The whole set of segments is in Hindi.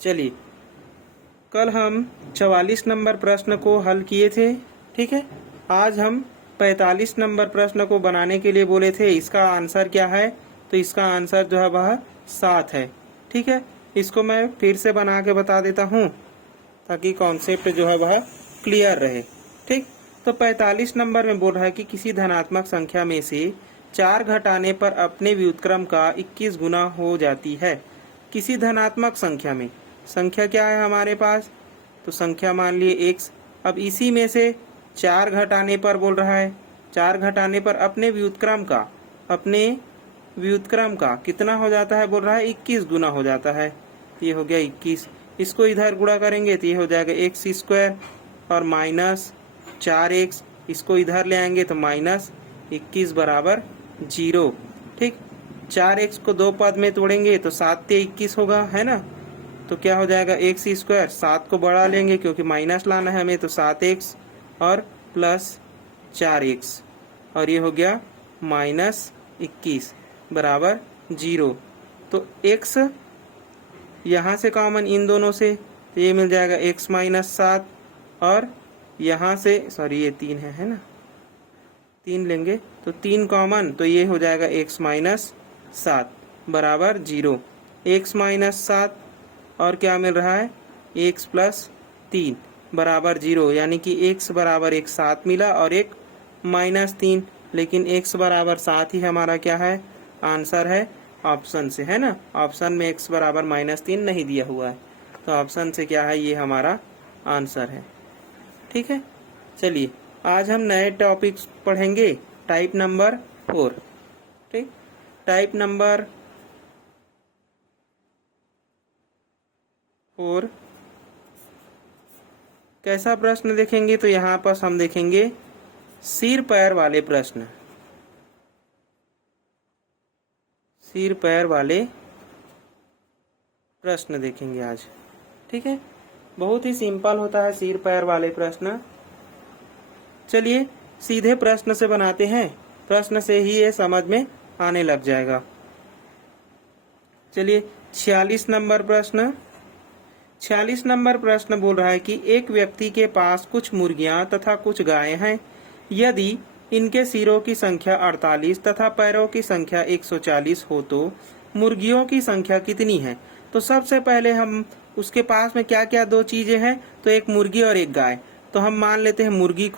चलिए, कल हम 44 नंबर प्रश्न को हल किए थे, ठीक है। आज हम 45 नंबर प्रश्न को बनाने के लिए बोले थे। इसका आंसर क्या है? तो इसका आंसर जो है वह 7 है, ठीक है। इसको मैं फिर से बना के बता देता हूँ ताकि कॉन्सेप्ट जो है वह क्लियर रहे, ठीक। तो 45 नंबर में बोल रहा है कि किसी धनात्मक संख्या में से 4 घटाने पर अपने व्युत्क्रम का 21 गुना हो जाती है। किसी धनात्मक संख्या में, संख्या क्या है हमारे पास? तो संख्या मान लिए x। अब इसी में से 4 घटाने पर बोल रहा है, 4 घटाने पर अपने व्युत्क्रम का कितना हो जाता है? बोल रहा है 21 गुना हो जाता है। ये हो गया 21। इसको इधर गुणा करेंगे तो ये हो जाएगा एक्स स्क्वायर और माइनस 4x। इसको इधर ले आएंगे तो माइनस 21 बराबर 0, ठीक। 4x को 2 पद में तोड़ेंगे तो 7 ते 21 होगा, है ना। तो क्या हो जाएगा एक्स स्क्वायर, 7 को बढ़ा लेंगे क्योंकि माइनस लाना है हमें, तो 7x और प्लस 4x और ये हो गया माइनस 21 बराबर 0। तो x यहाँ से कॉमन इन दोनों से, तो ये मिल जाएगा x माइनस 7 और यहाँ से सॉरी ये 3 है ना, 3 लेंगे तो 3 कॉमन, तो ये हो जाएगा x माइनस 7 बराबर 0। x माइनस 7 और क्या मिल रहा है? x प्लस 3 बराबर 0, यानी कि x बराबर 1 7 मिला और एक माइनस 3, लेकिन x बराबर 7 ही हमारा क्या है? आंसर है ऑप्शन से, है ना। ऑप्शन में x बराबर -3 नहीं दिया हुआ है, तो ऑप्शन से क्या है? ये हमारा आंसर है, ठीक है। चलिए, आज हम नए टॉपिक्स पढ़ेंगे, टाइप नंबर 4, ठीक। टाइप नंबर 4 कैसा प्रश्न देखेंगे? तो यहाँ पर हम देखेंगे सिर पैर वाले प्रश्न, सिर पैर वाले प्रश्न देखेंगे आज, ठीक है। बहुत ही सिंपल होता है सिर पैर वाले प्रश्न। चलिए सीधे प्रश्न से बनाते हैं, प्रश्न से ही ये समझ में आने लग जाएगा। चलिए 46 नंबर प्रश्न। 46 नंबर प्रश्न बोल रहा है कि एक व्यक्ति के पास कुछ मुर्गियां तथा कुछ गायें हैं। यदि इनके सिरों की संख्या 48 तथा पैरों की संख्या 140 हो तो मुर्गियों की संख्या कितनी है? तो सबसे पहले हम उसके पास में क्या क्या 2 चीजें हैं? तो एक मुर्गी और एक गाय। तो हम मान लेते हैं मुर्गी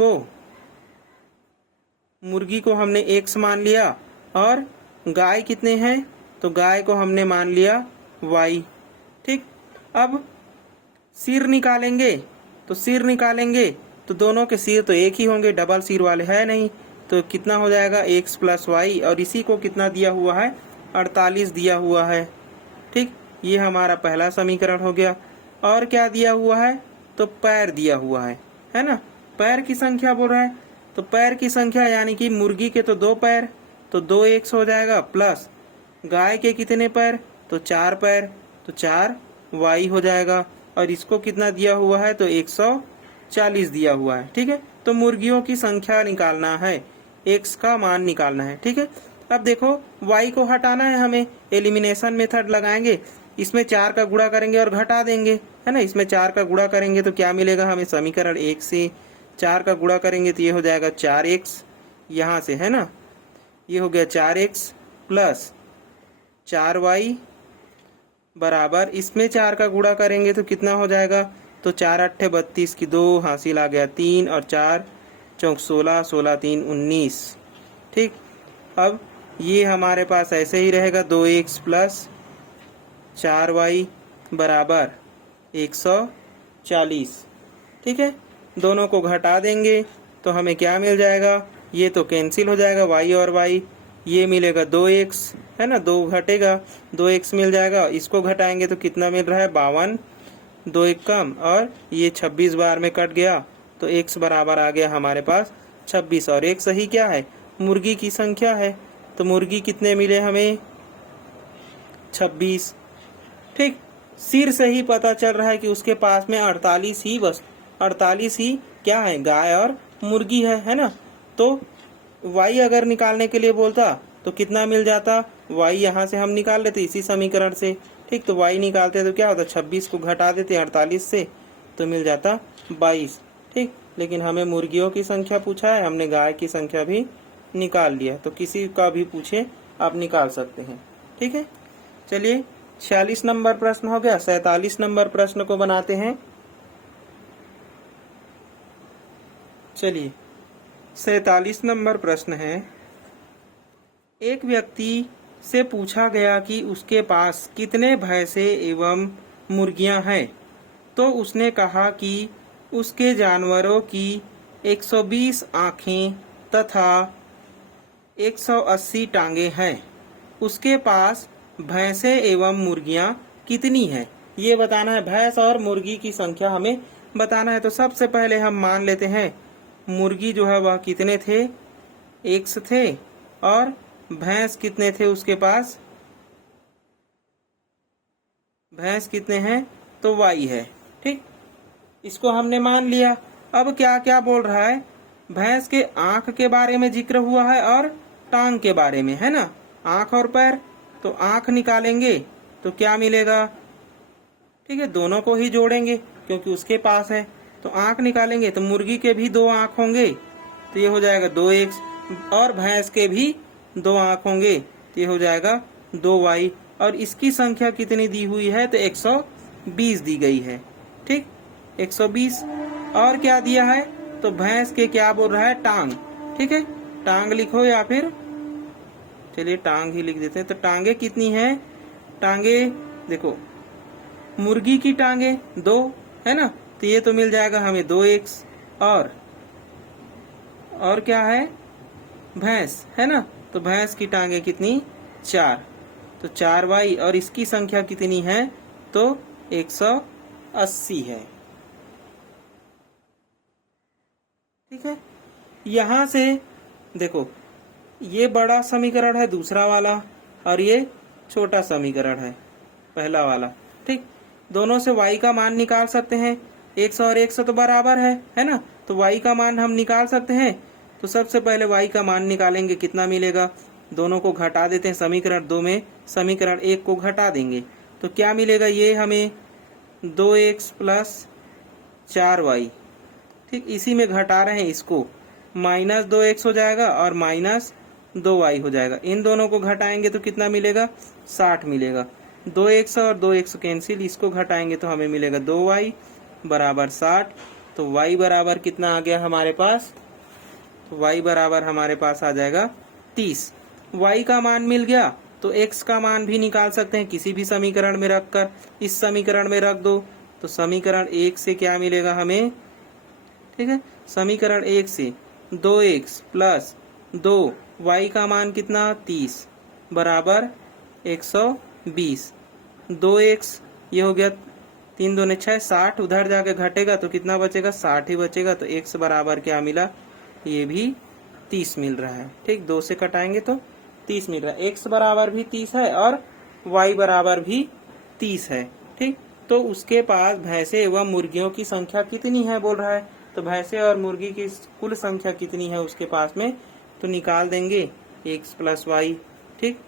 को हमने x मान लिया, और गाय कितने हैं? तो गाय को हमने मान लिया y, ठीक। अब सिर निकालेंगे, तो दोनों के सिर तो एक ही होंगे, डबल सिर वाले है नहीं, तो कितना हो जाएगा? x प्लस वाई, और इसी को कितना दिया हुआ है? 48 दिया हुआ है, ठीक। ये हमारा पहला समीकरण हो गया। और क्या दिया हुआ है? तो पैर दिया हुआ है ना। पैर की संख्या बोल रहा है, तो पैर की संख्या यानी कि मुर्गी के तो 2 पैर, तो 2x हो जाएगा, प्लस गाय के कितने पैर? तो 4 पैर, तो 4y हो जाएगा। और इसको कितना दिया हुआ है? तो 140 दिया हुआ है, ठीक है। तो मुर्गियों की संख्या निकालना है, x का मान निकालना है, ठीक है। अब देखो y को हटाना है हमें, एलिमिनेशन मेथड लगाएंगे, इसमें 4 का गुणा करेंगे और घटा देंगे, है ना। इसमें 4 का गुणा करेंगे तो क्या मिलेगा हमें? समीकरण 1 से 4 का गुणा करेंगे तो ये हो जाएगा 4x, यहाँ से, है ना। ये हो गया 4x प्लस 4y बराबर, इसमें 4 का गुणा करेंगे तो कितना हो जाएगा? तो 4 8 32 की 2 हासिल आ गया 3, और 4 चौक 16, 16 3 19, ठीक। अब ये हमारे पास ऐसे ही रहेगा, 2x प्लस 4y बराबर 140, ठीक है। दोनों को घटा देंगे तो हमें क्या मिल जाएगा? ये तो कैंसिल हो जाएगा, y और y, ये मिलेगा 2x, है ना। 2 घटेगा, 2x मिल जाएगा। इसको घटाएंगे तो कितना मिल रहा है? 52, 2 एक कम, और ये 26 बार में कट गया, तो x बराबर आ गया हमारे पास 26। और एक सही क्या है? मुर्गी की संख्या है, तो मुर्गी कितने मिले हमें? 26, ठीक। सिर से ही पता चल रहा है कि उसके पास में 48 ही क्या है? गाय और मुर्गी है ना। तो y अगर निकालने के लिए बोलता तो कितना मिल जाता? y यहाँ से हम निकाल लेते इसी समीकरण से, ठीक, तो y निकालते तो क्या होता, 26 को घटा देते 48 से तो मिल जाता 22। ठीक, लेकिन हमें मुर्गियों की संख्या पूछा है, हमने गाय की संख्या भी निकाल लिया, तो किसी का भी पूछे आप निकाल सकते हैं। ठीक है, चलिए 46 नंबर प्रश्न हो गया। 47 नंबर प्रश्न को बनाते हैं। चलिए 47 नंबर प्रश्न है, एक व्यक्ति से पूछा गया कि उसके पास कितने भैंसे एवं मुर्गियां हैं, तो उसने कहा कि उसके जानवरों की 120 आँखें तथा 180 टांगे हैं। उसके पास भैंसे एवं मुर्गियां कितनी हैं, ये बताना है। भैंस और मुर्गी की संख्या हमें बताना है। तो सबसे पहले हम मान लेते हैं मुर्गी जो है वह कितने थे, एक्स थे, और भैंस कितने थे उसके पास, भैंस कितने हैं तो वाई है। ठीक, इसको हमने मान लिया। अब क्या क्या बोल रहा है, भैंस के आंख के बारे में जिक्र हुआ है और टांग के बारे में, है ना, आंख और पैर। तो आंख निकालेंगे तो क्या मिलेगा, ठीक है, दोनों को ही जोड़ेंगे क्योंकि उसके पास है। तो आंख निकालेंगे तो मुर्गी के भी 2 आंख होंगे तो ये हो जाएगा 2x, और भैंस के भी 2 आंख होंगे तो ये हो जाएगा 2y, और इसकी संख्या कितनी दी हुई है तो 120 दी गई है। ठीक, 120। और क्या दिया है तो भैंस के क्या बोल रहा है, टांग। ठीक है, टांग लिखो या फिर चलिए टांग ही लिख देते हैं। तो टांगे कितनी है, टांगे देखो, मुर्गी की टांगे 2 है ना, तो ये तो मिल जाएगा हमें 2x, और क्या है, भैंस है ना, तो भैंस की टांगे कितनी 4, तो 4y, और इसकी संख्या कितनी है तो 180 है। ठीक है, यहां से देखो ये बड़ा समीकरण है दूसरा वाला, और ये छोटा समीकरण है पहला वाला। ठीक, दोनों से y का मान निकाल सकते हैं, 100 और 100 तो बराबर है ना, तो y का मान हम निकाल सकते हैं। तो सबसे पहले y का मान निकालेंगे, कितना मिलेगा, दोनों को घटा देते हैं, समीकरण 2 में समीकरण 1 को घटा देंगे तो क्या मिलेगा, ये हमें 2x प्लस 4y। ठीक, इसी में घटा रहे हैं इसको, माइनस 2x हो जाएगा और माइनस 2y हो जाएगा। इन दोनों को घटाएंगे तो कितना मिलेगा, 60 मिलेगा। 2x और 2x कैंसिल, इसको घटाएंगे तो हमें मिलेगा 2y बराबर 60। तो y बराबर कितना आ गया हमारे पास, तो y बराबर हमारे पास आ जाएगा 30। y का मान मिल गया तो x का मान भी निकाल सकते हैं किसी भी समीकरण में रखकर, इस समीकरण में रख दो तो समीकरण 1 से क्या मिलेगा हमें, ठीक है, समीकरण 1 से 2x प्लस 2y का मान कितना 30 बराबर 120। 2x ये हो गया 3 दूने 6, 60 उधर जाके घटेगा तो कितना बचेगा, 60 ही बचेगा। तो x बराबर क्या मिला, ये भी 30 मिल रहा है। ठीक, 2 से कटाएंगे तो 30 मिल रहा है। x बराबर भी 30 है और y बराबर भी 30 है। ठीक, तो उसके पास भैंसे एवं मुर्गियों की संख्या कितनी है बोल रहा है, तो भैंसे और मुर्गी की कुल संख्या कितनी है उसके पास में, तो निकाल देंगे x प्लस वाई। ठीक,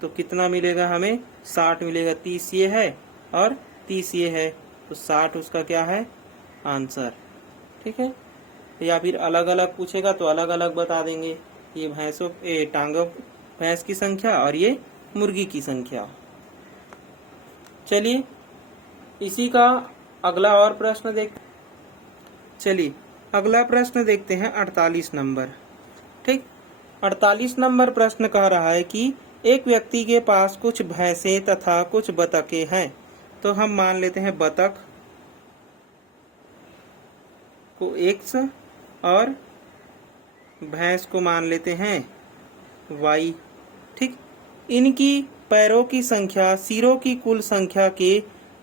तो कितना मिलेगा हमें, 60 मिलेगा। 30 ये है और 30 ये है, तो 60 उसका क्या है आंसर। ठीक है, या फिर अलग अलग पूछेगा तो अलग अलग बता देंगे, ये भैंसों टांगों भैंस की संख्या और ये मुर्गी की संख्या। चलिए इसी का अगला और प्रश्न चलिए अगला प्रश्न देखते हैं 48 नंबर। ठीक, 48 नंबर प्रश्न कह रहा है कि एक व्यक्ति के पास कुछ भैंसे तथा कुछ बतखें हैं। तो हम मान लेते हैं बतख को x और भैंस को मान लेते हैं y। ठीक, इनकी पैरों की संख्या सिरों की कुल संख्या के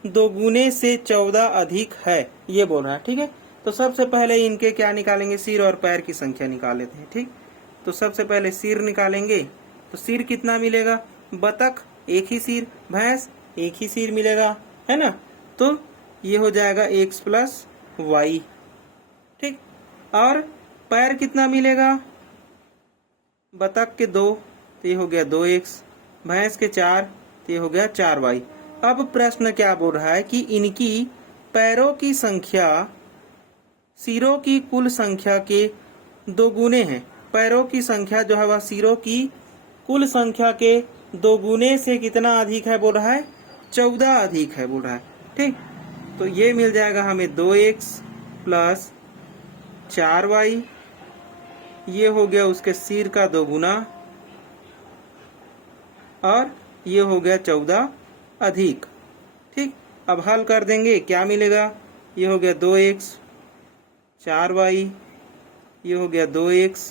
2 गुने से 14 अधिक है, ये बोल रहा है। ठीक है, तो सबसे पहले इनके क्या निकालेंगे, सिर और पैर की संख्या निकाल लेते हैं। ठीक, तो सबसे पहले सिर निकालेंगे तो सिर कितना मिलेगा, बतख एक ही सिर, भैंस एक ही सिर मिलेगा, है ना, तो ये हो जाएगा x प्लस वाई। ठीक, और पैर कितना मिलेगा, बतख के 2 तो ये हो गया 2x, भैंस के 4 तो ये हो गया 4y। अब प्रश्न क्या बोल रहा है कि इनकी पैरों की संख्या सिरों की कुल संख्या के दोगुने हैं। पैरों की संख्या जो है वह सिरों की कुल संख्या के दोगुने से कितना अधिक है बोल रहा है, 14 अधिक है बोल रहा है। ठीक, तो ये मिल जाएगा हमें 2x प्लस 4y, ये हो गया उसके सिर का दोगुना, और ये हो गया 14 अधिक। ठीक, अब हल कर देंगे, क्या मिलेगा, ये हो गया 2x 4y, ये हो गया 2x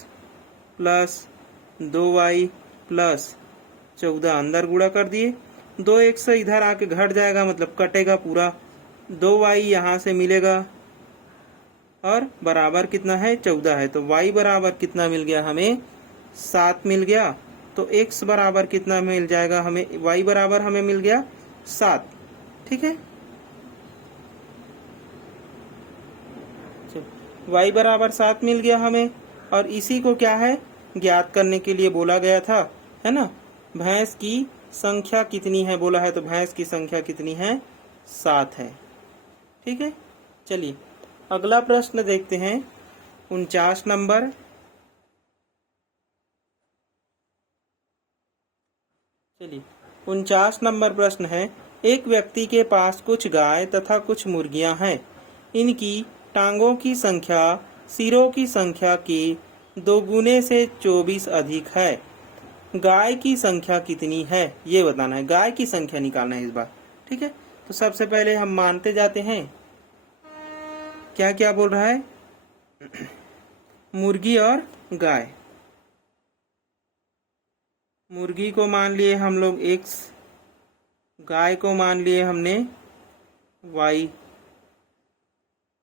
प्लस 2y प्लस 14, अंदर गुणा कर दिए, 2x इधर आके घट जाएगा, मतलब कटेगा पूरा, 2y यहाँ से मिलेगा और बराबर कितना है, 14 है। तो y बराबर कितना मिल गया हमें, 7 मिल गया। तो x बराबर कितना मिल जाएगा हमें, y बराबर हमें मिल गया 7। ठीक है, y बराबर 7 मिल गया हमें। और इसी को क्या है, ज्ञात करने के लिए बोला गया था, है ना, भैंस की संख्या कितनी है बोला है, तो भैंस की संख्या कितनी है, 7 है। ठीक है, चलिए अगला प्रश्न देखते हैं, 49 नंबर। चलिए 49 नंबर प्रश्न है, एक व्यक्ति के पास कुछ गाय तथा कुछ मुर्गियां हैं। इनकी टांगों की संख्या सिरों की संख्या के दोगुने से 24 अधिक है। गाय की संख्या कितनी है ये बताना है, गाय की संख्या निकालना है इस बार। ठीक है, तो सबसे पहले हम मानते जाते हैं, क्या क्या बोल रहा है, मुर्गी और गाय। मुर्गी को मान लिए हम लोग x, गाय को मान लिए हमने y।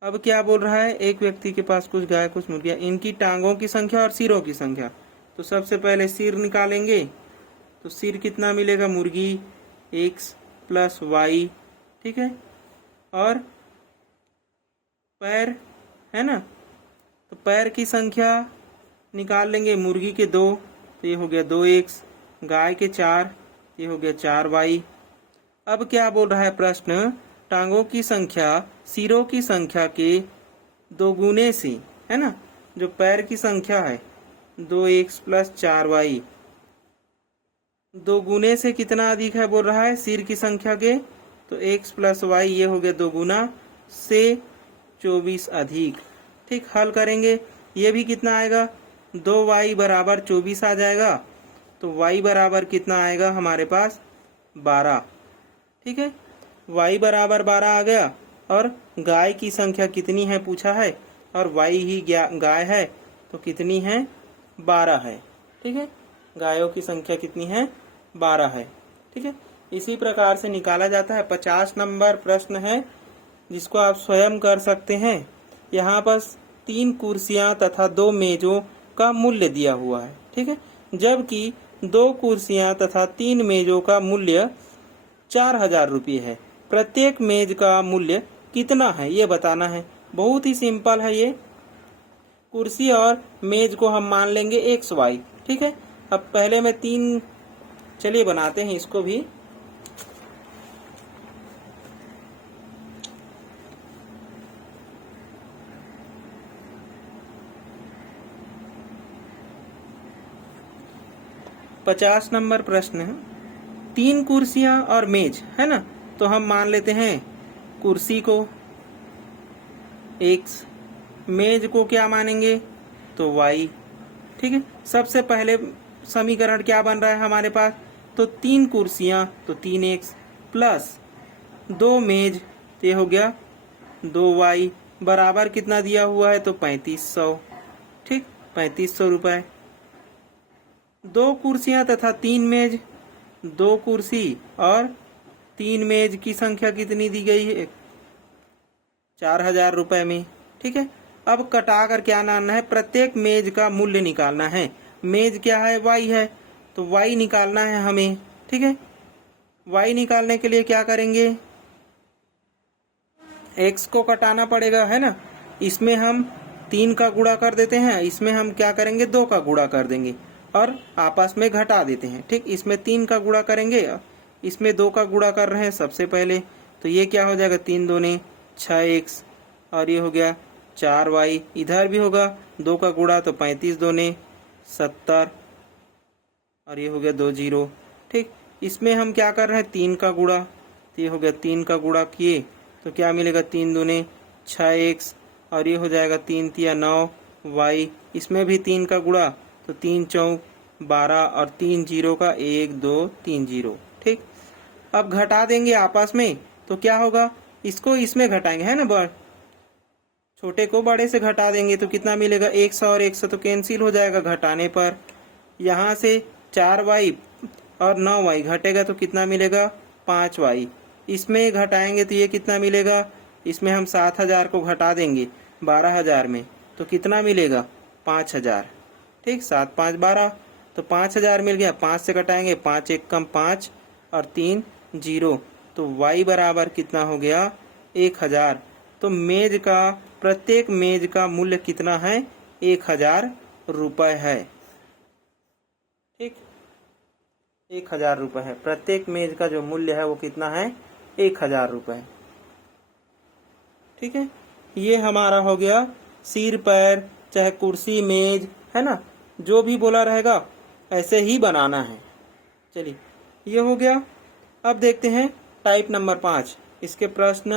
अब क्या बोल रहा है, एक व्यक्ति के पास कुछ गाय कुछ मुर्गियां, इनकी टांगों की संख्या और सिरों की संख्या। तो सबसे पहले सिर निकालेंगे, तो सिर कितना मिलेगा, मुर्गी x प्लस y। ठीक है, और पैर है ना, तो पैर की संख्या निकाल लेंगे, मुर्गी के 2, तो ये हो गया 2x, गाय के 4, ये हो गया 4y। अब क्या बोल रहा है प्रश्न, टांगों की संख्या सिरों की संख्या के दोगुने से, है ना, जो पैर की संख्या है 2x प्लस 4y, दोगुने से कितना अधिक है बोल रहा है, सिर की संख्या के, तो x प्लस y, ये हो गया दोगुना से 24 अधिक। ठीक, हल करेंगे, ये भी कितना आएगा, 2y बराबर 24 आ जाएगा, तो y बराबर कितना आएगा हमारे पास, 12। ठीक है, y बराबर 12 आ गया। और गाय की संख्या कितनी है पूछा है, और y ही गाय है, तो कितनी है, 12 है। ठीक है, गायों की संख्या कितनी है, 12 है। ठीक है, इसी प्रकार से निकाला जाता है। 50 नंबर प्रश्न है, जिसको आप स्वयं कर सकते हैं। यहाँ पर 3 कुर्सियां तथा 2 मेजों का मूल्य दिया हुआ है। ठीक है, जबकि 2 कुर्सियां तथा 3 मेजों का मूल्य 4000 रुपये है। प्रत्येक मेज का मूल्य कितना है ये बताना है। बहुत ही सिंपल है ये। कुर्सी और मेज को हम मान लेंगे XY। ठीक है, अब पहले मैं 3, चलिए बनाते हैं इसको भी। पचास नंबर प्रश्न है, 3 कुर्सियां और मेज है ना, तो हम मान लेते हैं कुर्सी को X, मेज को क्या मानेंगे, तो Y। ठीक है, सबसे पहले समीकरण क्या बन रहा है हमारे पास, तो 3 कुर्सियां तो 3x प्लस 2 मेज, तो ये हो गया 2y, बराबर कितना दिया हुआ है, तो 3500। ठीक, 3500 रुपए। 2 कुर्सियां तथा 3 मेज, 2 कुर्सी और 3 मेज की संख्या कितनी दी गई है, 4000 रुपए में। ठीक है, अब कटा कर क्या निकालना है, प्रत्येक मेज का मूल्य निकालना है। मेज क्या है, y है, तो y निकालना है हमें। ठीक है, y निकालने के लिए क्या करेंगे, x को कटाना पड़ेगा, है ना। इसमें हम 3 का गुणा कर देते हैं, इसमें हम क्या करेंगे, 2 का गुणा कर देंगे और आपस में घटा देते हैं। ठीक, इसमें 3 का गुणा करेंगे, इसमें 2 का गुणा कर रहे हैं सबसे पहले, तो ये क्या हो जाएगा 3 दूने 6x और ये हो गया 4y। इधर भी होगा 2 का गुणा तो 35 दूने 70 और ये हो गया 2 0। ठीक, इसमें हम क्या कर रहे हैं 3 का गुणा, तो ये हो गया 3 का गुणा किए तो क्या मिलेगा 3 दूने 6x और ये हो जाएगा 3 तिया 9y। इसमें भी 3 का गुणा तो 3 चौक 12 और 3 जीरो का 1 2 3 जीरो। ठीक, अब घटा देंगे आपस में तो क्या होगा, इसको इसमें घटाएंगे है ना, छोटे को बड़े से घटा देंगे तो कितना मिलेगा 100 और 100 तो कैंसिल हो जाएगा घटाने पर। यहाँ से 4y और 9y घटेगा तो कितना मिलेगा 5y। इसमें घटाएंगे तो ये कितना मिलेगा, इसमें हम 7000 को घटा देंगे 12000 में तो कितना मिलेगा 5000। ठीक, 7 5 12 तो 5000 मिल गया। 5 से घटाएंगे 5 1 कम 5 और 3 0 तो y बराबर कितना हो गया 1000। तो मेज का, प्रत्येक मेज का मूल्य कितना है 1000 रुपये है। ठीक, 1000 रुपये है, प्रत्येक मेज का जो मूल्य है वो कितना है 1000 रुपये। ठीक है, ये हमारा हो गया सिर पैर चाहे कुर्सी मेज है ना, जो भी बोला रहेगा ऐसे ही बनाना है। चलिए ये हो गया। अब देखते हैं टाइप नंबर 5। इसके प्रश्न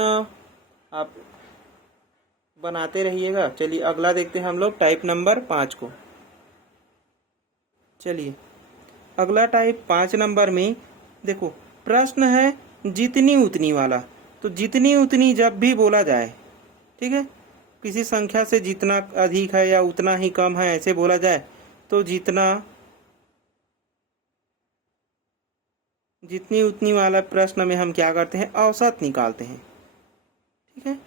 आप बनाते रहिएगा। चलिए अगला देखते हैं हम लोग टाइप नंबर 5 को। चलिए अगला टाइप 5 नंबर में देखो प्रश्न है जितनी उतनी वाला। तो जितनी उतनी जब भी बोला जाए, ठीक है, किसी संख्या से जितना अधिक है या उतना ही कम है ऐसे बोला जाए तो जितनी उतनी वाला प्रश्न में हम क्या करते हैं औसत निकालते हैं। ठीक है,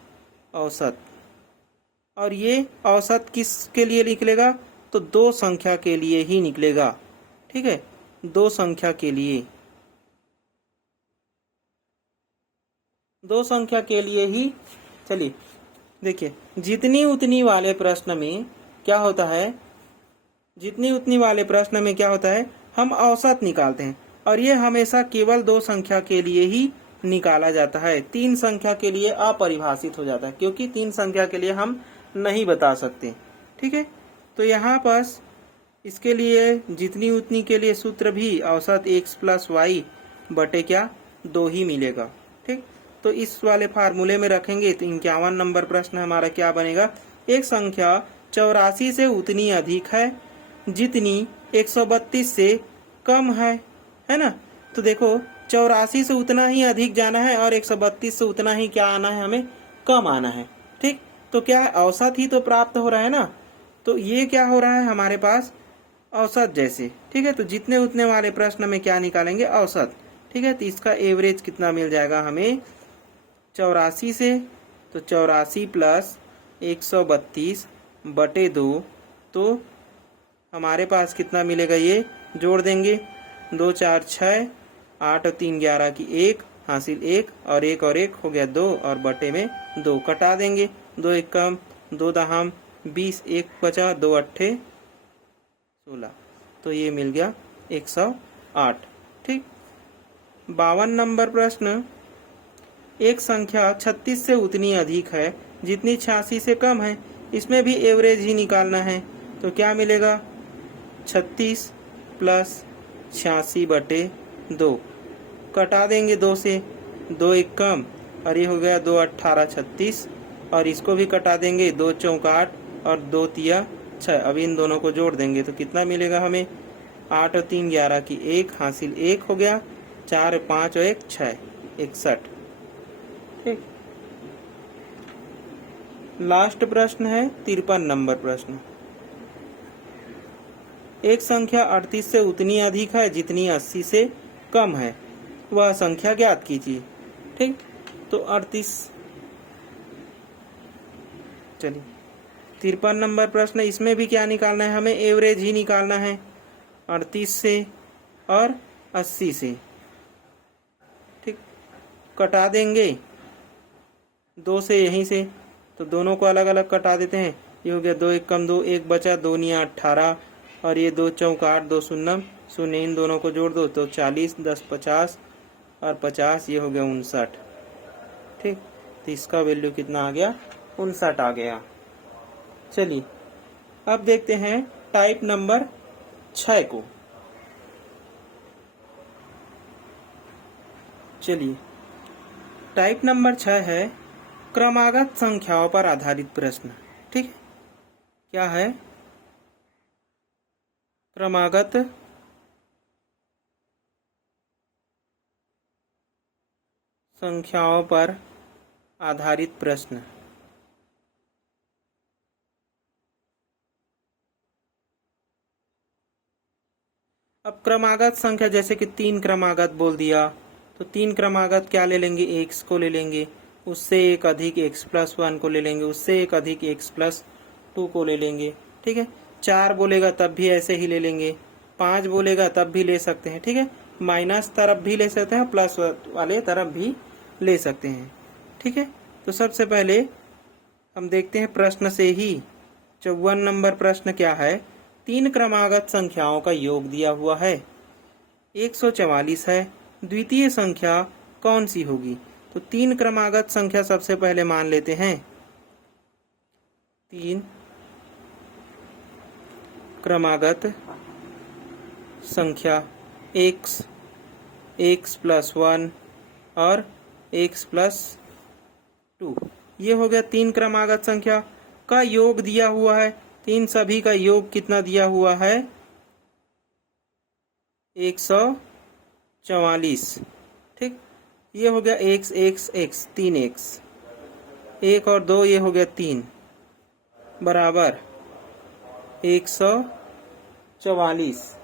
औसत। और ये औसत किसके लिए निकलेगा तो 2 संख्या के लिए ही निकलेगा। ठीक है, 2 संख्या के लिए, 2 संख्या के लिए ही। चलिए देखिए जितनी उतनी वाले प्रश्न में क्या होता है, जितनी उतनी वाले प्रश्न में क्या होता है हम औसत निकालते हैं और ये हमेशा केवल 2 संख्या के लिए ही निकाला जाता है। 3 संख्या के लिए अपरिभाषित हो जाता है क्योंकि 3 संख्या के लिए हम नहीं बता सकते। ठीक है, तो यहाँ पास इसके लिए जितनी उतनी के लिए सूत्र भी औसत x प्लस वाई बटे क्या 2 ही मिलेगा। ठीक, तो इस वाले फार्मूले में रखेंगे तो 51 नंबर प्रश्न हमारा क्या बनेगा, एक संख्या 84 से उतनी अधिक है जितनी 132 से कम है ना। तो देखो 84 से उतना ही अधिक जाना है और 132 से उतना ही क्या आना है, हमें कम आना है। ठीक, तो क्या है औसत ही तो प्राप्त हो रहा है ना, तो ये क्या हो रहा है हमारे पास औसत जैसे। ठीक है, तो जितने उतने वाले प्रश्न में क्या निकालेंगे औसत। ठीक है, तो इसका एवरेज कितना मिल जाएगा हमें 84 से, तो 84 प्लस 132 बटे 2 तो हमारे पास कितना मिलेगा, ये जोड़ देंगे 2 4 6 8 और 3 11 की 1 हासिल 1 और 1 हो गया 2 और बटे में 2 कटा देंगे। 2 1 कम 2 दहम 20 1 बचा 2 अट्ठे 16 तो ये मिल गया 108। ठीक, 52 नंबर प्रश्न, एक संख्या 36 से उतनी अधिक है जितनी 86 से कम है। इसमें भी एवरेज ही निकालना है तो क्या मिलेगा 36 प्लस 86 बटे 2 कटा देंगे 2 से, 2 1 कम और ये हो गया 2 18 36 और इसको भी कटा देंगे 2 चौक 8 और 2 तिया 6। अब इन दोनों को जोड़ देंगे तो कितना मिलेगा हमें 8 और 3 11 की 1 हासिल 1 हो गया 4 5 और 1 6 61। ठीक, लास्ट प्रश्न है 53 नंबर प्रश्न, एक संख्या 38 से उतनी अधिक है जितनी 80 से कम है, वह संख्या ज्ञात कीजिए। ठीक, तो 38, चलिए 53 नंबर प्रश्न, इसमें भी क्या निकालना है हमें एवरेज ही निकालना है 38 से और 80 से। ठीक, कटा देंगे 2 से यहीं से, तो दोनों को अलग अलग कटा देते हैं। ये हो गया 2 1 कम 2 1 बचा 2 9 18 और ये 2 चौक 8 2 शून्य शून्य, इन दोनों को जोड़ दो तो 40 10 50 और 50 ये हो गया 59। ठीक, तो इसका वैल्यू कितना आ गया? 59 आ गया। चलिए अब देखते हैं टाइप नंबर 6 को। चलिए टाइप नंबर 6 है क्रमागत संख्याओं पर आधारित प्रश्न। ठीक है, क्या है? क्रमागत संख्याओं पर आधारित प्रश्न। अब क्रमागत संख्या जैसे कि 3 क्रमागत बोल दिया, तो 3 क्रमागत क्या ले लेंगे? x को ले लेंगे, उससे एक अधिक x+1 को ले लेंगे, उससे एक अधिक x+2 को ले लेंगे। ठीक है, 4 बोलेगा तब भी ऐसे ही ले लेंगे, 5 बोलेगा तब भी ले सकते हैं। ठीक है, माइनस तरफ भी ले सकते हैं, प्लस वाले तरफ भी ले सकते हैं। ठीक है, तो सबसे पहले हम देखते हैं प्रश्न से ही। 54 नंबर प्रश्न क्या है? 3 क्रमागत संख्याओं का योग दिया हुआ है, 144 है, द्वितीय संख्या कौन सी होगी? तो 3 क्रमागत संख्या सबसे पहले मान लेते हैं। 3 क्रमागत संख्या x+1 और x+2, ये हो गया 3 क्रमागत संख्या का योग दिया हुआ है। इन सभी का योग कितना दिया हुआ है? 144। ठीक, ये हो गया x x x 3x, 1 और 2 ये हो गया 3 बराबर 144।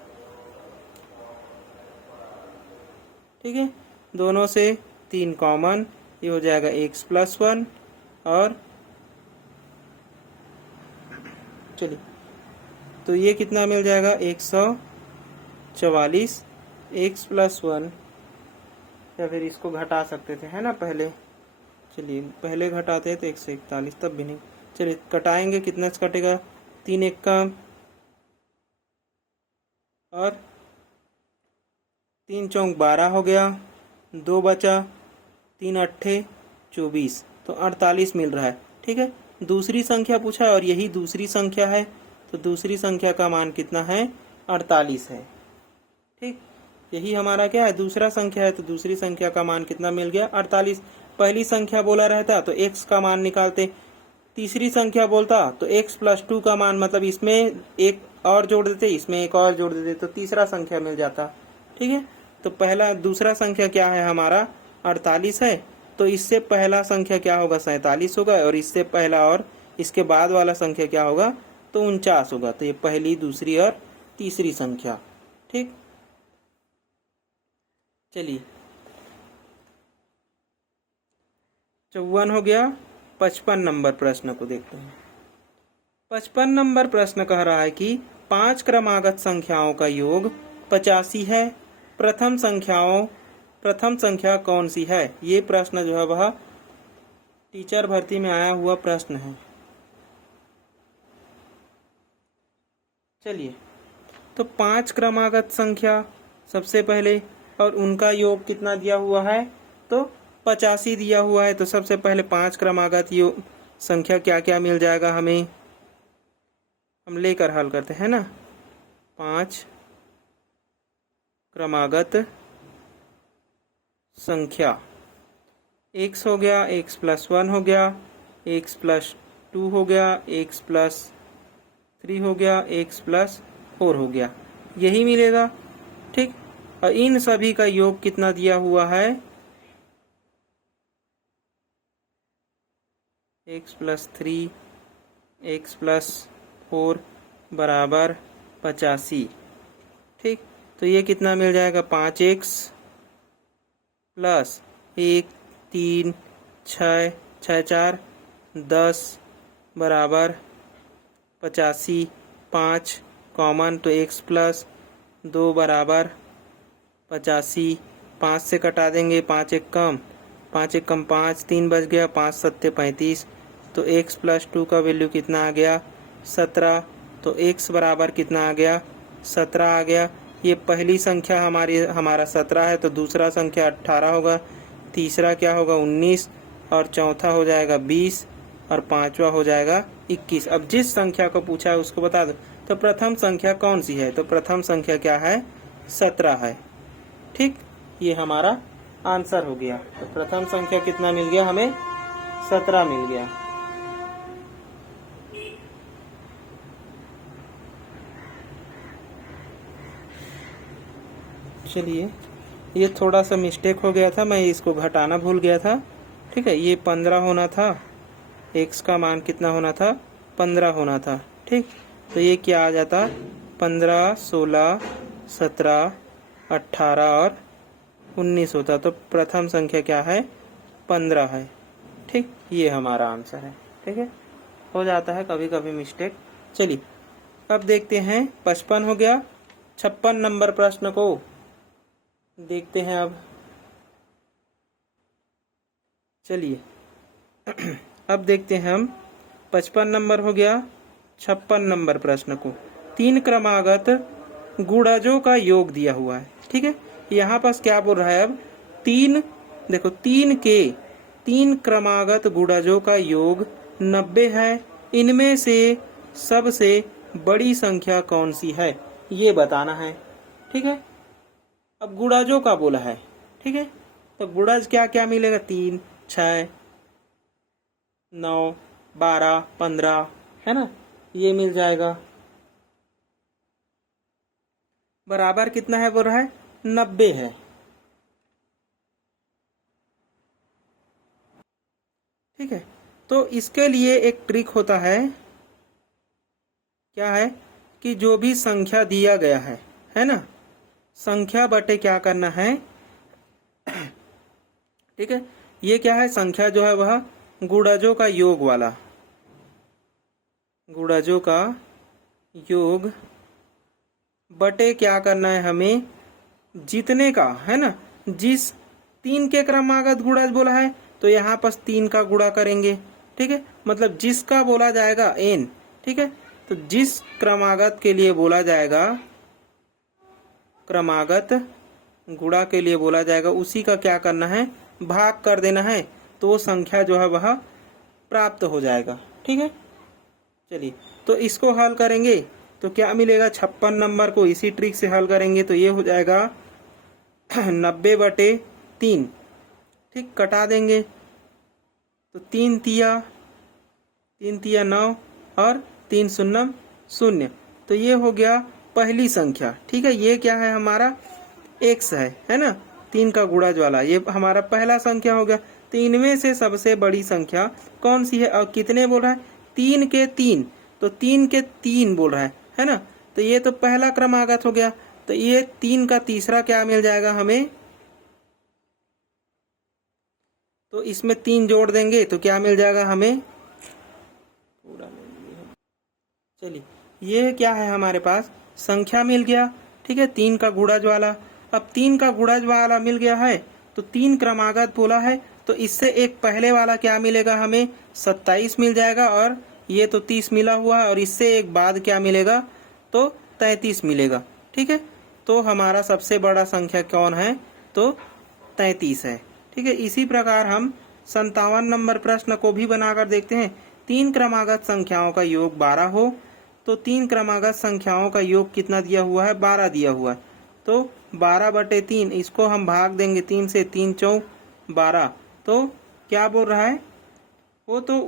ठीक है, दोनों से 3 कॉमन, ये हो जाएगा x+1 और चलिए तो ये कितना मिल जाएगा? 144 x+1, या फिर इसको घटा सकते थे, है ना पहले। चलिए पहले घटाते हैं तो 141, तब भी नहीं। चलिए कटाएंगे, कितना से कटेगा? 3 1 का और 3 चौक 12 हो गया, 2 बचा, 3 अट्ठे 24, तो 48 मिल रहा है। ठीक है, दूसरी संख्या पूछा और यही दूसरी संख्या है, तो दूसरी संख्या का मान कितना है? 48 है। ठीक, यही हमारा क्या है? दूसरा संख्या है, तो दूसरी संख्या का मान कितना मिल गया? 48। पहली संख्या बोला रहता तो x का मान निकालते, तीसरी संख्या बोलता तो x+2 का मान, मतलब इसमें एक और जोड़ देते, इसमें एक और जोड़ देते, तो तीसरा संख्या मिल जाता। ठीक है, तो पहला दूसरा संख्या क्या है हमारा? 48 है, तो इससे पहला संख्या क्या होगा? 47 होगा, और इससे पहला और इसके बाद वाला संख्या क्या होगा? तो 49 होगा। तो ये पहली, दूसरी और तीसरी संख्या। ठीक, चलिए 54 हो गया। 55 नंबर प्रश्न को देखते हैं। 55 नंबर प्रश्न कह रहा है कि 5 क्रमागत संख्याओं का योग 85 है, प्रथम संख्या कौन सी है? ये प्रश्न जो है वह टीचर भर्ती में आया हुआ प्रश्न है। चलिए तो 5 क्रमागत संख्या सबसे पहले, और उनका योग कितना दिया हुआ है? तो 85 दिया हुआ है। तो सबसे पहले 5 क्रमागत योग संख्या क्या क्या मिल जाएगा हमें? हम लेकर हल करते हैं ना। 5 क्रमागत संख्या, x हो गया, x+1 हो गया, x+2 हो गया, x+3 हो गया, x+4 हो गया, यही मिलेगा। ठीक, और इन सभी का योग कितना दिया हुआ है? x+3 x+4 बराबर 85। ठीक, तो ये कितना मिल जाएगा? 5x प्लस 1 3 6 6 4 10 बराबर 85। 5 कॉमन, तो x+2 बराबर 85। 5 से कटा देंगे, 5 एक कम, 5 एक कम 5, 3 बच गया, 5 सत्ते 35, तो x+2 का वैल्यू कितना आ गया? 17। तो x बराबर कितना आ गया? 17 आ गया। ये पहली संख्या हमारा 17 है, तो दूसरा संख्या 18 होगा, तीसरा क्या होगा 19, और चौथा हो जाएगा 20, और पांचवा हो जाएगा 21। अब जिस संख्या को पूछा है उसको बता दो। तो प्रथम संख्या कौन सी है? तो प्रथम संख्या क्या है? 17 है। ठीक, ये हमारा आंसर हो गया। तो प्रथम संख्या कितना मिल गया हमें? 17 मिल गया। चलिए, ये थोड़ा सा मिस्टेक हो गया था, मैं इसको घटाना भूल गया था। ठीक है, ये 15 होना था, x का मान कितना होना था? 15 होना था। ठीक, तो ये क्या आ जाता? 15, 16, 17, 18 और 19 होता। तो प्रथम संख्या क्या है? 15 है। ठीक, ये हमारा आंसर है। ठीक है, हो जाता है कभी कभी मिस्टेक। चलिए, अब देखते हैं 55 हो गया। 56 नंबर प्रश्न को देखते हैं अब। चलिए अब देखते हैं हम। 55 नंबर हो गया। 56 नंबर प्रश्न को 3 क्रमागत गुणजों का योग दिया हुआ है। ठीक है, यहाँ पास क्या बोल रहा है अब? देखो 3 क्रमागत गुणजों का योग 90 है। इनमें से सबसे बड़ी संख्या कौन सी है, ये बताना है। ठीक है, अब गुणजों का बोला है। ठीक है, तो गुणज क्या क्या मिलेगा? 3, 6, 9, 12, 15, है ना, ये मिल जाएगा। बराबर कितना है बोल रहा है? 90 है। ठीक है, तो इसके लिए एक ट्रिक होता है। क्या है कि जो भी संख्या दिया गया है ना, संख्या बटे क्या करना है? ठीक है, ये क्या है? संख्या जो है वह गुणजों का योग वाला, गुणजों का योग बटे क्या करना है हमें? जितने का है ना, जिस 3 के क्रमागत गुणज बोला है तो यहाँ पर 3 का गुणा करेंगे। ठीक है, मतलब जिसका बोला जाएगा n। ठीक है, तो जिस क्रमागत के लिए बोला जाएगा, क्रमागत गुणा के लिए बोला जाएगा, उसी का क्या करना है? भाग कर देना है, तो वो संख्या जो है वह प्राप्त हो जाएगा। ठीक है, चलिए तो इसको हल करेंगे तो क्या मिलेगा? 56 नंबर को इसी ट्रिक से हल करेंगे तो ये हो जाएगा 90/3। ठीक, कटा देंगे तो 3 तिया 9 और 3 शून्य 0। तो ये हो गया पहली संख्या। ठीक है, ये क्या है? हमारा x है ना, 3 का गुणज वाला, ये हमारा पहला संख्या हो गया। तो इनमें से सबसे बड़ी संख्या कौन सी है? और कितने बोल रहा है? 3 के 3, तो 3 के 3 बोल रहा है ना। तो ये तो पहला क्रमागत हो गया। तो ये 3 का तीसरा क्या मिल जाएगा हमें? तो इसमें 3 जोड़ देंगे तो क्या मिल जाएगा हमें? चलिए, ये क्या है हमारे पास? संख्या मिल गया। ठीक है, 3 का गुणज वाला। अब 3 का गुणज वाला मिल गया है तो 3 क्रमागत बोला है, तो इससे एक पहले वाला क्या मिलेगा हमें? 27 मिल जाएगा, और ये तो 30 मिला हुआ है, और इससे एक बाद क्या मिलेगा? तो 33 मिलेगा। ठीक है, तो हमारा सबसे बड़ा संख्या कौन है? तो 33 है। ठीक है, इसी प्रकार हम 57 नंबर प्रश्न को भी बनाकर देखते हैं। 3 क्रमागत संख्याओं का योग 12 हो, तो 3 क्रमागत संख्याओं का योग कितना दिया हुआ है? 12 दिया हुआ है। तो 12/3, इसको हम भाग देंगे 3 से, 3 चौ 12। तो क्या बोल रहा है? वो तो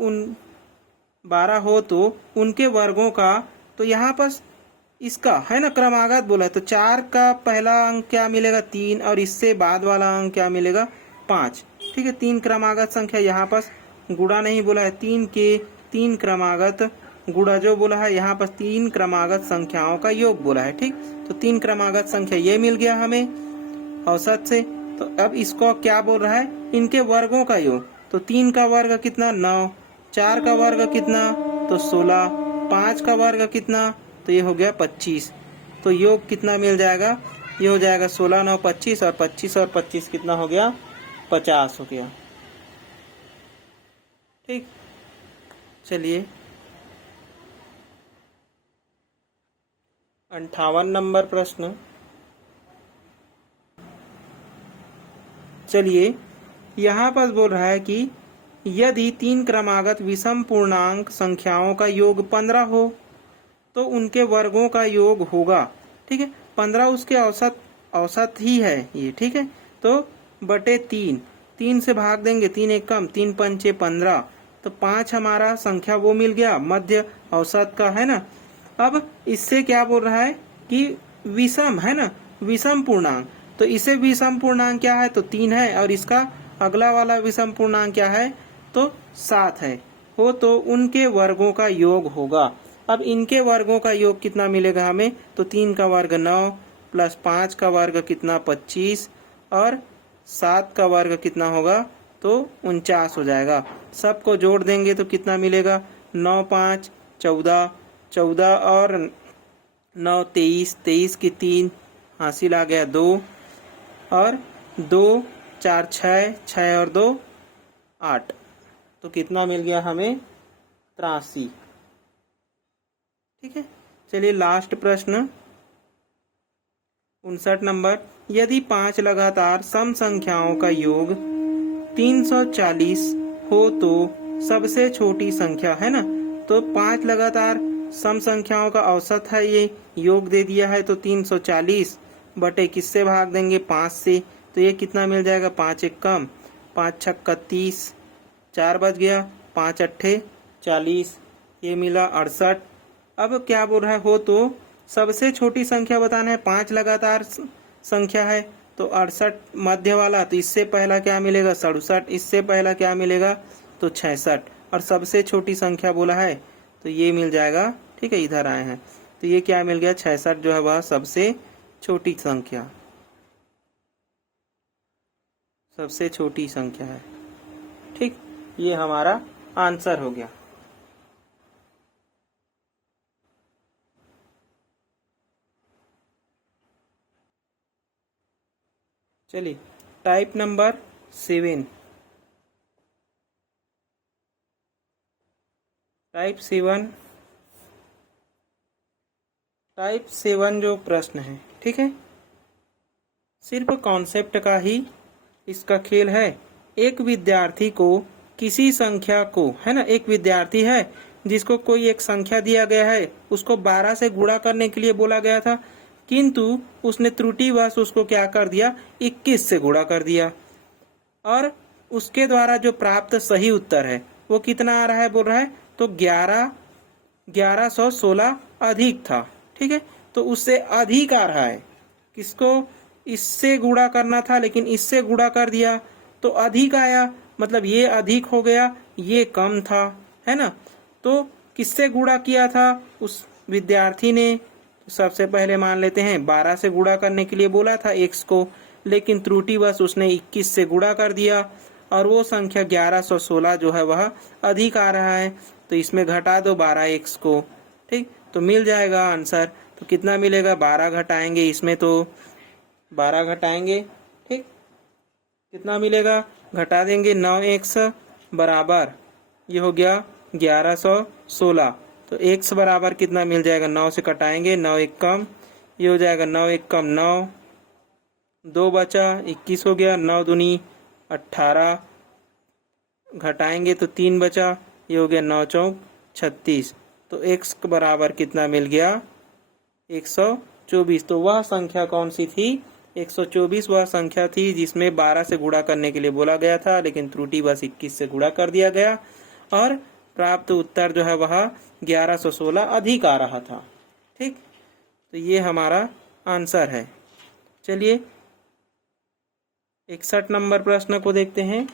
12 हो तो उनके वर्गों का, तो यहाँ पर इसका है ना क्रमागत बोला है, तो 4 का पहला अंक क्या मिलेगा? 3, और इससे बाद वाला अंक क्या मिलेगा? 5। ठीक है, 3 क्रमागत संख्या, यहाँ पर गुणा नहीं बोला है, 3 के 3 क्रमागत गुणा जो बोला है, यहाँ पर 3 क्रमागत संख्याओं का योग बोला है। ठीक, तो 3 क्रमागत संख्या ये मिल गया हमें औसत से। तो अब इसको क्या बोल रहा है? इनके वर्गों का योग। तो 3 का वर्ग कितना? 9, 4 का वर्ग कितना? तो 16, 5 का वर्ग कितना? तो ये हो गया 25। तो योग कितना मिल जाएगा? ये हो जाएगा 16, 9, 25, और 25 और 25 कितना हो गया? 50 हो गया। ठीक, चलिए 58 नंबर प्रश्न चलिए यहाँ पर बोल रहा है कि यदि 3 क्रमागत विषम पूर्णांक संख्याओं का योग 15 हो तो उनके वर्गों का योग होगा। ठीक है, 15 उसके औसत ही है ये। ठीक है, तो बटे 3 से भाग देंगे, 3 एक कम, 3 पंचे 15, तो 5 हमारा संख्या वो मिल गया मध्य औसत का, है ना। अब इससे क्या बोल रहा है कि विषम, है ना, विषम पूर्णांक, तो इसे विषम पूर्णांक क्या है तो 3 है, और इसका अगला वाला विषम पूर्णांक क्या है तो 7 है हो, तो उनके वर्गों का योग होगा। अब इनके वर्गों का योग कितना मिलेगा हमें तो 3 का वर्ग 9 प्लस 5 का वर्ग कितना 25 और 7 का वर्ग कितना होगा तो 49 हो जाएगा। सबको जोड़ देंगे तो कितना मिलेगा 9 5 14, 14 और 9 23, 23 की 3 हासिल आ गया 2, और 2 4 6, 6 और 2 8, तो कितना मिल गया हमें 83। ठीक है, चलिए लास्ट प्रश्न 59 नंबर, यदि 5 लगातार सम संख्याओं का योग 340 हो तो सबसे छोटी संख्या, है ना, तो 5 लगातार सम संख्याओं का औसत है, ये योग दे दिया है, तो 340 बटे किससे भाग देंगे 5 से, तो ये कितना मिल जाएगा 5 एक कम, 5 छक्का 30, 4 बच गया, 5 अट्ठे 40, ये मिला 68। अब क्या बोल रहा है हो तो सबसे छोटी संख्या बताना है, 5 लगातार संख्या है तो 68 मध्य वाला, तो इससे पहला क्या मिलेगा 67, इससे पहला क्या मिलेगा तो 66, और सबसे छोटी संख्या बोला है तो ये मिल जाएगा। ठीक है, इधर आए हैं तो ये क्या मिल गया 66 जो है वह सबसे छोटी संख्या, सबसे छोटी संख्या है। ठीक, ये हमारा आंसर हो गया। चलिए टाइप नंबर 7, टाइप 7 जो प्रश्न है, ठीक है, सिर्फ कॉन्सेप्ट का ही इसका खेल है। एक विद्यार्थी को किसी संख्या को, है ना, एक विद्यार्थी है जिसको कोई एक संख्या दिया गया है, उसको 12 से गुणा करने के लिए बोला गया था, किंतु उसने त्रुटिवश उसको क्या कर दिया 21 से गुणा कर दिया, और उसके द्वारा जो प्राप्त सही उत्तर है वो कितना आ रहा है बोल रहा है तो 1116 अधिक था। ठीक है, तो उससे अधिक आ रहा है, किसको इससे गुणा करना था लेकिन इससे गुणा कर दिया तो अधिक आया, मतलब ये अधिक हो गया, ये कम था, है ना। तो किससे गुणा किया था उस विद्यार्थी ने, सबसे पहले मान लेते हैं 12 से गुणा करने के लिए बोला था x को, लेकिन त्रुटिवश उसने 21 से गुणा कर दिया, और वो संख्या 1116 जो है वह अधिक आ रहा है, तो इसमें घटा दो 12x को। ठीक, तो मिल जाएगा आंसर, तो कितना मिलेगा 12 घटाएंगे इसमें तो 12 घटाएंगे, ठीक, कितना मिलेगा घटा देंगे 9x बराबर, ये हो गया 1116, तो x बराबर कितना मिल जाएगा 9 से कटाएंगे 9 एक कम, ये हो जाएगा 9 एक कम 9, 2 बचा 21 हो गया, 9 दूनी 18, घटाएंगे तो 3 बचा, ये हो गया 9 चौक 36, तो x बराबर कितना मिल गया 124। तो वह संख्या कौन सी थी 124 वह संख्या थी जिसमें 12 से गुणा करने के लिए बोला गया था, लेकिन त्रुटि बस 21 से गुणा कर दिया गया, और प्राप्त उत्तर जो है वह 1116 अधिक आ रहा था। ठीक, तो ये हमारा आंसर है। चलिए 61 नंबर प्रश्न को देखते हैं।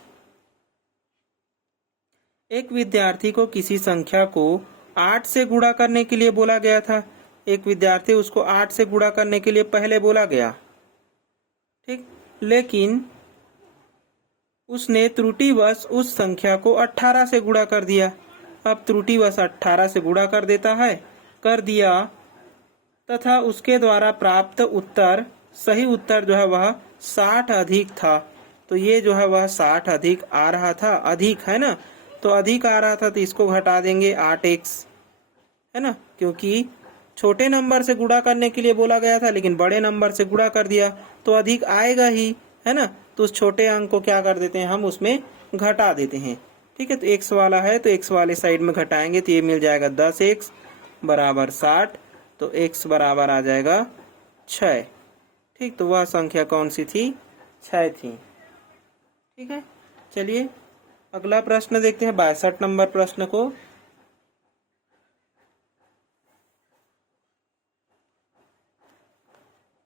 एक विद्यार्थी को किसी संख्या को 8 से गुणा करने के लिए बोला गया था, एक विद्यार्थी उसको 8 से गुणा करने के लिए पहले बोला गया, ठीक, लेकिन उसने त्रुटिवश उस संख्या को 18 से गुणा कर दिया। अब त्रुटिवश 18 से गुणा कर दिया तथा उसके द्वारा प्राप्त उत्तर, सही उत्तर जो है वह 60 अधिक था, तो ये जो है वह 60 अधिक आ रहा था, अधिक है ना, तो अधिक आ रहा था, तो इसको घटा देंगे 8x, है ना, क्योंकि छोटे नंबर से गुणा करने के लिए बोला गया था लेकिन बड़े नंबर से गुणा कर दिया तो अधिक आएगा ही, है ना, तो उस छोटे अंक को क्या कर देते हैं, हम उसमें घटा देते हैं। ठीक है, तो x वाला है तो x वाले साइड में घटाएंगे तो ये मिल जाएगा 10x बराबर 60, तो x बराबर आ जाएगा 6। ठीक, तो वह संख्या कौन सी थी, 6 थी। ठीक है, चलिए अगला प्रश्न देखते हैं, 62 नंबर प्रश्न को।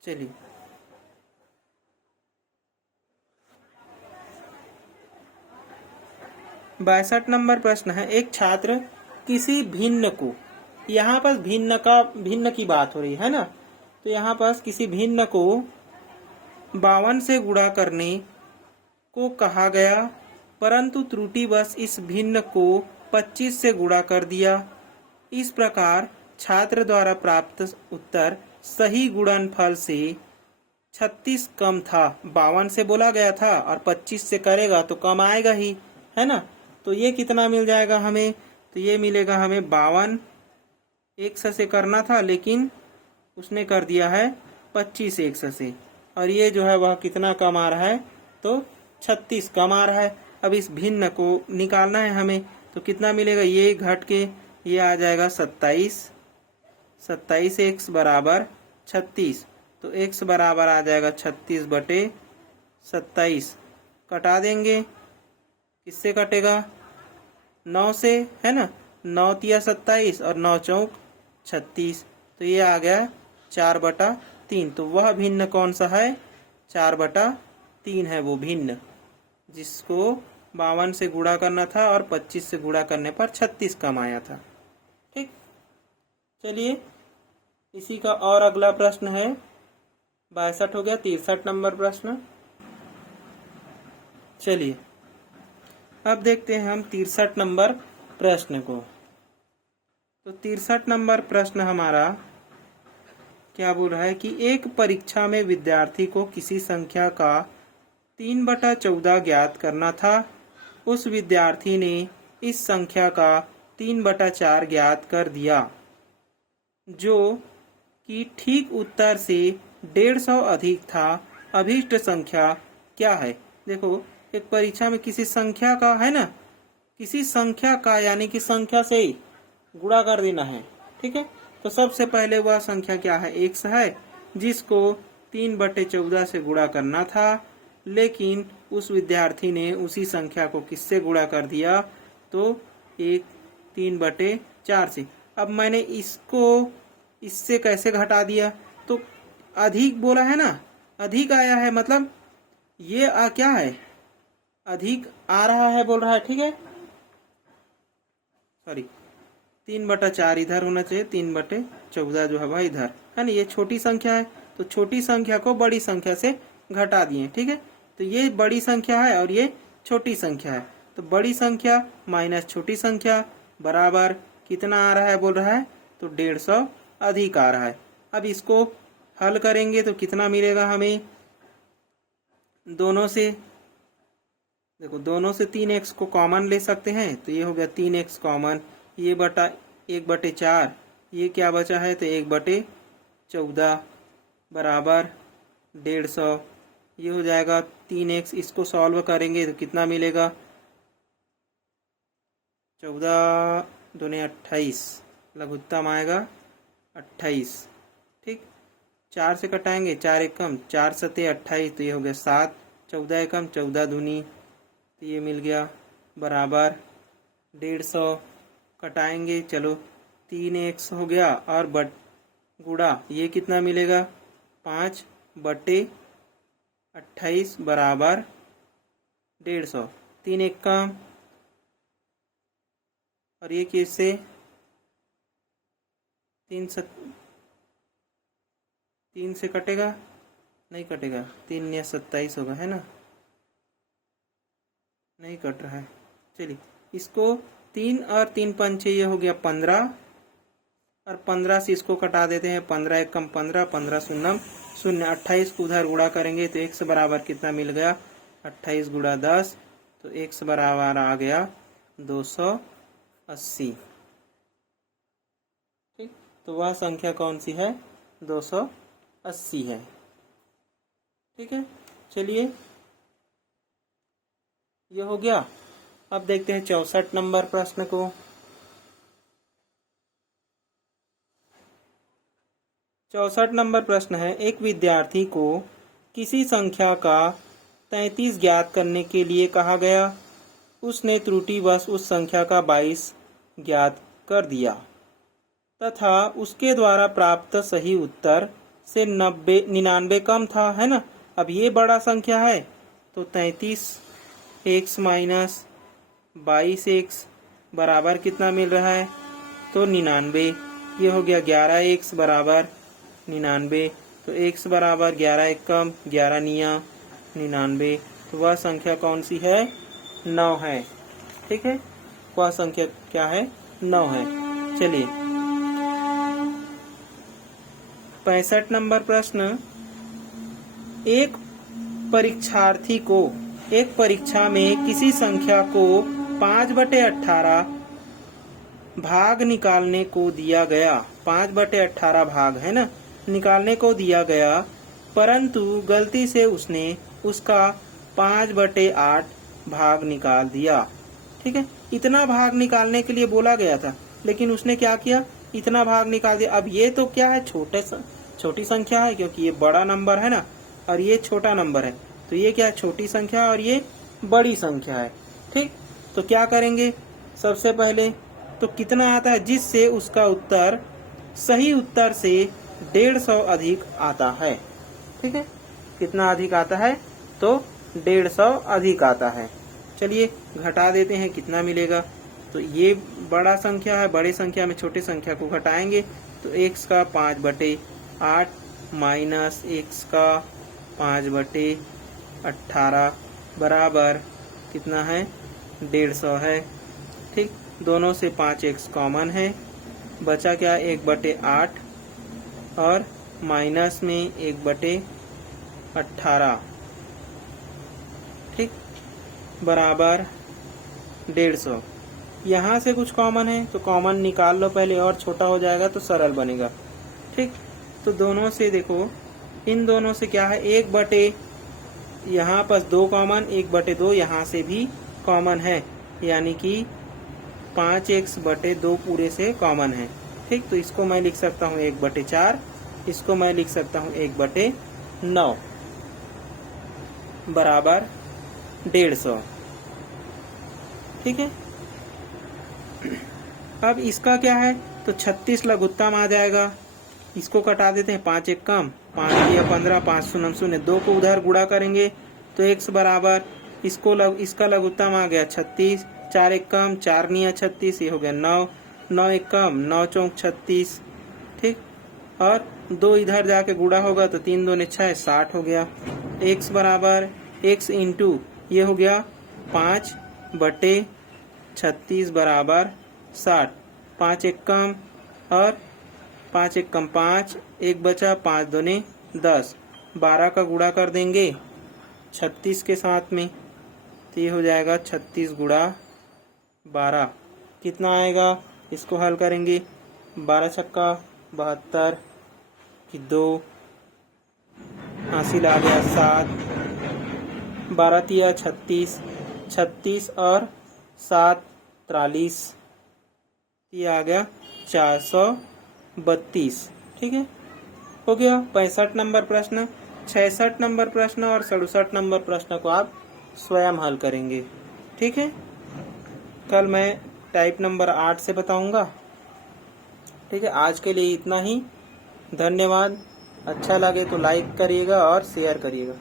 चलिए 62 नंबर प्रश्न है, एक छात्र किसी भिन्न को, यहाँ पर भिन्न की बात हो रही है ना, तो यहाँ पास किसी भिन्न को 52 से गुणा करने को कहा गया, परंतु त्रुटिवश इस भिन्न को 25 से गुणा कर दिया। इस प्रकार छात्र द्वारा प्राप्त उत्तर सही गुणनफल से 36 कम था। 52 से बोला गया था और 25 से करेगा तो कम आएगा ही, है ना। तो ये कितना मिल जाएगा हमें, तो ये मिलेगा हमें 52 100 से करना था लेकिन उसने कर दिया है 25 100 से, और ये जो है वह कितना कम आ रहा है, तो 36 कम आ रहा है। अब इस भिन्न को निकालना है हमें, तो कितना मिलेगा, ये घट के ये आ जाएगा 27 x बराबर 36, तो x बराबर आ जाएगा 36/27। कटा देंगे, किससे कटेगा, 9 से, है ना, 9 तिया 27 और 9 चौक 36, तो ये आ गया 4/3। तो वह भिन्न कौन सा है, 4/3 है वो भिन्न, जिसको 52 से गुणा करना था और 25 से गुणा करने पर 36 कम आया था। ठीक, चलिए इसी का और अगला प्रश्न है, 62 हो गया। 63 नंबर प्रश्न, चलिए अब देखते हैं हम 63 नंबर प्रश्न को। तो 63 नंबर प्रश्न हमारा क्या बोल रहा है कि एक परीक्षा में विद्यार्थी को किसी संख्या का 3/14 ज्ञात करना था। उस विद्यार्थी ने इस संख्या का 3/4 ज्ञात कर दिया, जो कि ठीक उत्तर से 150 अधिक था। अभीष्ट संख्या क्या है। देखो, एक परीक्षा में किसी संख्या का, है ना, किसी संख्या का यानी कि संख्या से गुणा कर देना है। ठीक है, तो सबसे पहले वह संख्या क्या है, x है, जिसको 3/14 से गुणा करना था, लेकिन उस विद्यार्थी ने उसी संख्या को किससे गुणा कर दिया, तो 3/4 से। अब मैंने इसको इससे कैसे घटा दिया, तो अधिक बोला है ना, अधिक आया है, मतलब ये क्या है, अधिक आ रहा है बोल रहा है। ठीक है, सॉरी, 3/4 इधर होना चाहिए, 3/14 जो है वह इधर है ना। ये छोटी संख्या है तो छोटी संख्या को बड़ी संख्या से घटा दिए। ठीक है, तो ये बड़ी संख्या है और ये छोटी संख्या है, तो बड़ी संख्या माइनस छोटी संख्या बराबर कितना आ रहा है बोल रहा है, तो 150 अधिक आ रहा है। अब इसको हल करेंगे तो कितना मिलेगा हमें, दोनों से देखो, दोनों से 3x को कॉमन ले सकते हैं, तो ये हो गया 3x कॉमन, ये बटा 1/4, ये क्या बचा है, तो 1/14 बराबर 150, ये हो जाएगा 3x। इसको सॉल्व करेंगे तो कितना मिलेगा, 14 दूने 28, लघुत्तम आएगा 28। ठीक, 4 से कटाएंगे, 4 एकम 4 सते 28, तो ये हो गया 7, 14 एकम 14 दूनी, तो ये मिल गया बराबर 150। कटाएंगे, चलो 3x हो गया और गुणा ये कितना मिलेगा, 5/28 बराबर 150। 3 एक कम, और ये कैसे, 3 से कटेगा, नहीं कटेगा, 3 या 27 होगा, है ना, नहीं कट रहा है। चलिए इसको 3 और 3 पंचे, ये हो गया 15, और 15 से इसको कटा देते हैं, 15 एक कम 15, 15 शून्यम 0, 28 को उधर गुणा करेंगे तो x बराबर कितना मिल गया, 28 गुणा 10, तो x बराबर आ गया 280। ठीक, तो वह संख्या कौन सी है, 280 है। ठीक है, चलिए ये हो गया। अब देखते हैं 64 नंबर प्रश्न को। 64 नंबर प्रश्न है, एक विद्यार्थी को किसी संख्या का 33 ज्ञात करने के लिए कहा गया। उसने त्रुटिवश उस संख्या का 22 ज्ञात कर दिया तथा उसके द्वारा प्राप्त सही उत्तर से 99 कम था, है ना। अब ये बड़ा संख्या है तो 33x माइनस 22x बराबर कितना मिल रहा है, तो 99। ये हो गया 11x बराबर 99। तो x बराबर 11 एक कम 11 निया 99। तो वह संख्या कौन सी है, 9 है। ठीक है, वह संख्या क्या है, 9 है। चलिए 65 नंबर प्रश्न, एक परीक्षार्थी को एक परीक्षा में किसी संख्या को 5/18 भाग निकालने को दिया गया। 5/18 भाग है ना, निकालने को दिया गया, परंतु गलती से उसने उसका 5/8 भाग निकाल दिया। ठीक है, इतना भाग निकालने के लिए बोला गया था, लेकिन उसने क्या किया, इतना भाग निकाल दिया। अब ये तो क्या है, छोटी संख्या है, क्योंकि ये बड़ा नंबर है ना, और ये छोटा नंबर है, तो ये क्या है, छोटी संख्या और ये बड़ी संख्या है। ठीक, तो क्या करेंगे, सबसे पहले तो कितना आता है, जिससे उसका उत्तर सही उत्तर से 150 अधिक आता है। ठीक है, कितना अधिक आता है, तो 150 अधिक आता है। चलिए घटा देते हैं, कितना मिलेगा। तो ये बड़ा संख्या है, बड़े संख्या में छोटे संख्या को घटाएंगे तो x का 5/8 माइनस x का 5/18 बराबर कितना है, 150 है। ठीक, दोनों से 5x कॉमन है, बचा क्या, 1/8 और माइनस में 1/18। ठीक, बराबर 150। यहाँ से कुछ कॉमन है तो कॉमन निकाल लो पहले, और छोटा हो जाएगा तो सरल बनेगा। ठीक, तो दोनों से देखो, इन दोनों से क्या है, 1/, यहाँ पर 2 कॉमन, 1/2 यहाँ से भी कॉमन है, यानी कि 5x/2 पूरे से कॉमन है। ठीक, तो इसको मैं लिख सकता हूँ 1/4, इसको मैं लिख सकता हूँ 1/9 बराबर 150। ठीक है, अब इसका क्या है, तो 36 लघुत्तम आ जाएगा। इसको कटा देते हैं, 5 एक कम 5 या 15, 5 शून्य शून्य, 2 को उधर गुणा करेंगे तो x बराबर इसका लघुत्तम आ गया 36, 4 एक कम 4 निया 36, ये हो गया 9, 9 एक कम 9 चौक 36। ठीक, और 2 इधर जाके गुणा होगा तो 3 दूने 6, 60 हो गया। x बराबर x इंटू ये हो गया 5/36 बराबर 60। 5 एक कम और 5 एक कम 5, एक बचा, 5 दूने 10, 12 का गुणा कर देंगे 36 के साथ में, तो ये हो जाएगा 36 गुणा 12, कितना आएगा, इसको हल करेंगे, 12 छक्का 72 की 2 हासिल आ गया 7, 12 तिया 36, 36 और 7 43, ये आ गया 432। ठीक है, हो गया 65 नंबर प्रश्न। 66 नंबर प्रश्न और 67 नंबर प्रश्न को आप स्वयं हल करेंगे। ठीक है, कल मैं टाइप नंबर 8 से बताऊंगा। ठीक है, आज के लिए इतना ही, धन्यवाद। अच्छा लगे तो लाइक करिएगा और शेयर करिएगा।